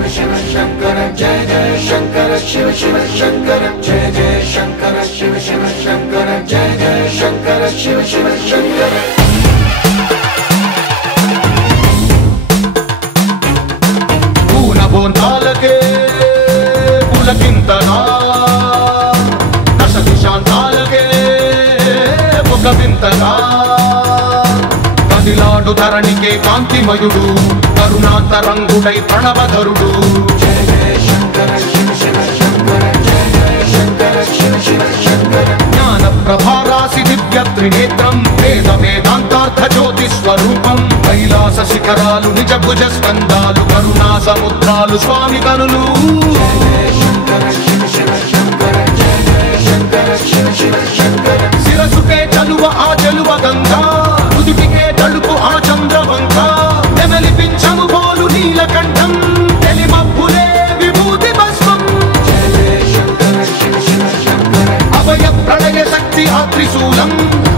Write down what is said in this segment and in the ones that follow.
शंकर जय जय शंकर शिव शिव शंकर जय जय शंकर शिव शिव शंकर जय जय शंकर शिव शिव शंकर पूर्ण बोंतालके पुलकिंतना दश दिशांतालके मुखविंतना కదిలాడు ధరణికే కాంతిమయుడు కరుణాంతరంగుడై ప్రణవధరుడు జయ జయ శంకర శివ శివ శంకర జయ జయ శంకర శివ శివ శంకర జ్ఞాన ప్రభారాసి దివ్య త్రినేత్రం వేద వేదాంతార్థ జ్యోతి స్వరూపం కైలాస శిఖరాలు నిజ భుజ స్కందాలు కరుణా సముద్రాలు స్వామి కనులు జయ జయ శంకర శివ శివ శంకర జయ జయ శంకర శివ శివ శంకర శిరసుకే చలువ ఆ చలువ గంగా ఉదుటికే తడుపు ఆ చంద్రవంక నెమలిపించము బోలు నీలకంఠం తెలిమబ్బులే విభూతి భస్మం జయ జయ శంకర శివ శివ శంకర అభయ ప్రళయ శక్తి ఆ త్రిశూలం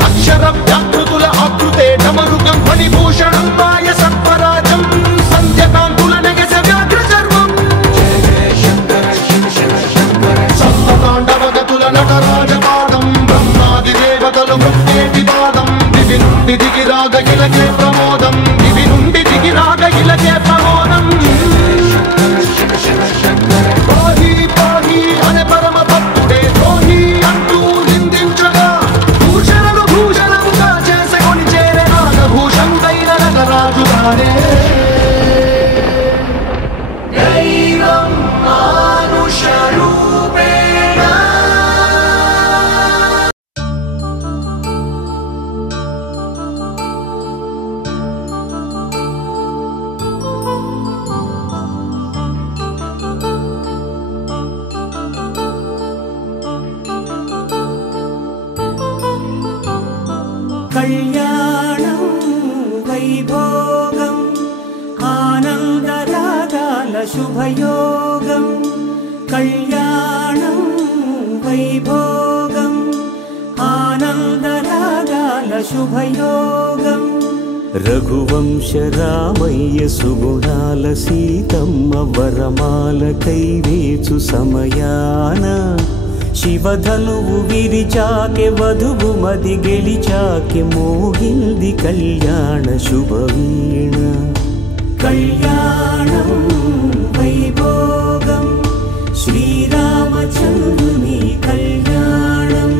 అక్షర వ్యాకృతుల ఆకృతే డమరుగం ఫణిభూషణం మాయ సత్పరాజం సంధ్యకాంతుల నగస వ్యాఘ్ర చర్మం జయ జయ శంకర శివ శివ శంకర సప్తతాండవగతుల నటరాజపాదం బ్రహ్మాది దేవతలు మృత్యేటి పాదం దివి నుండి దిగి రాగ ఇలకే ప్రమోదం దివి నుండి దిగి రాగ ఇలకే ప్రమోదం పాహి పాహి అనే పరమ భక్తుడే ద్రోహి అంటూ నిందించగా భూషణను భూషణముగా చేసుకొని చేరే నాగభూషణుడైన నగరాజు తానే దైవం మానుష రూపేణ కళ్యాణం వైభోగం ఆనందరాగాల శుభయోగం కళ్యాణం వైభోగం ఆనందరాగాల శుభయోగం రఘువంశ రామయ్య సుగుణాల సీతమ్మ వరమాల కైవేచు సమయాన శివధనువు విరిచాకె వధువు మది గెలిచాకె మోగింది కళ్యాణ శుభవీణ కళ్యాణం వైభోగం శ్రీరామచంద్రుని కళ్యాణం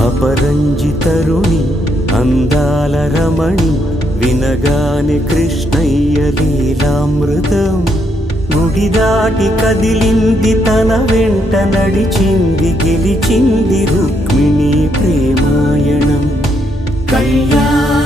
అపరంజి తరుణి అందాల రమణి వినగానే కృష్ణయ్య లీలామృతం గుడి దాటి కదిలింది తన వెంట నడిచింది గెలిచింది రుక్మిణి ప్రేమాయణం కళ్యాణ